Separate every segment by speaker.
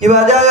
Speaker 1: এবার জয়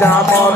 Speaker 2: যামর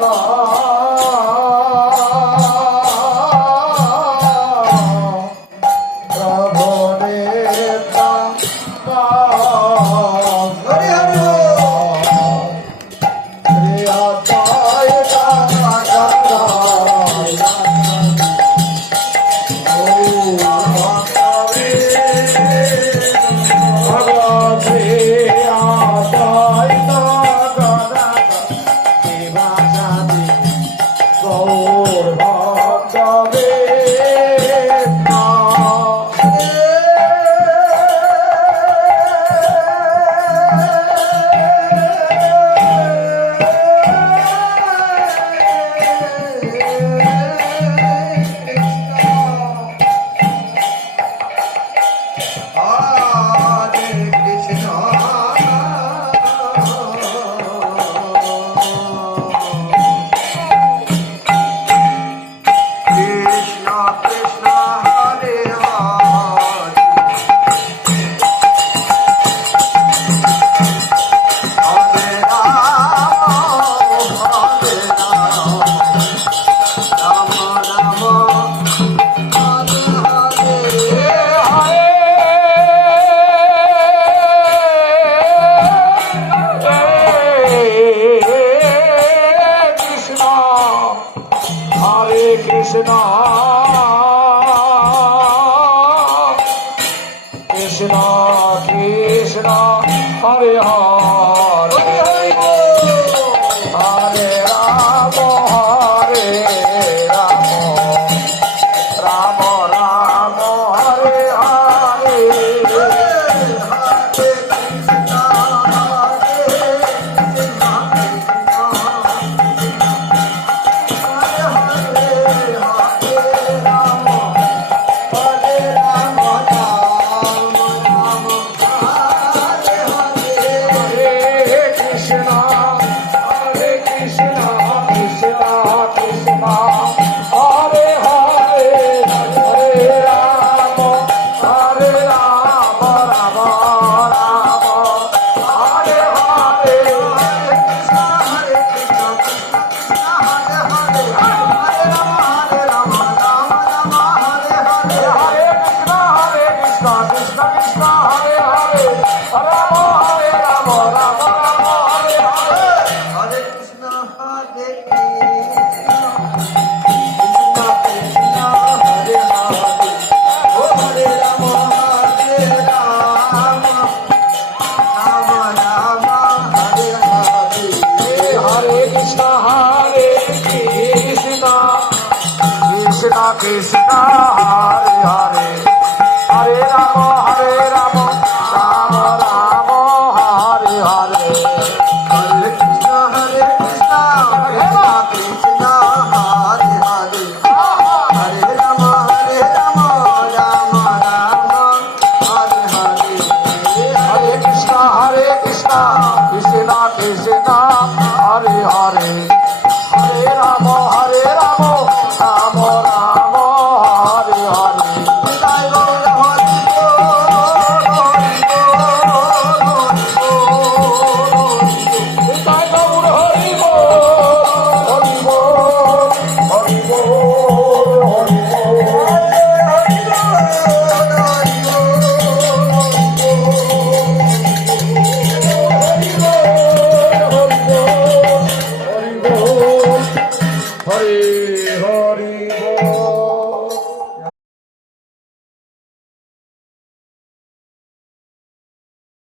Speaker 1: 啦。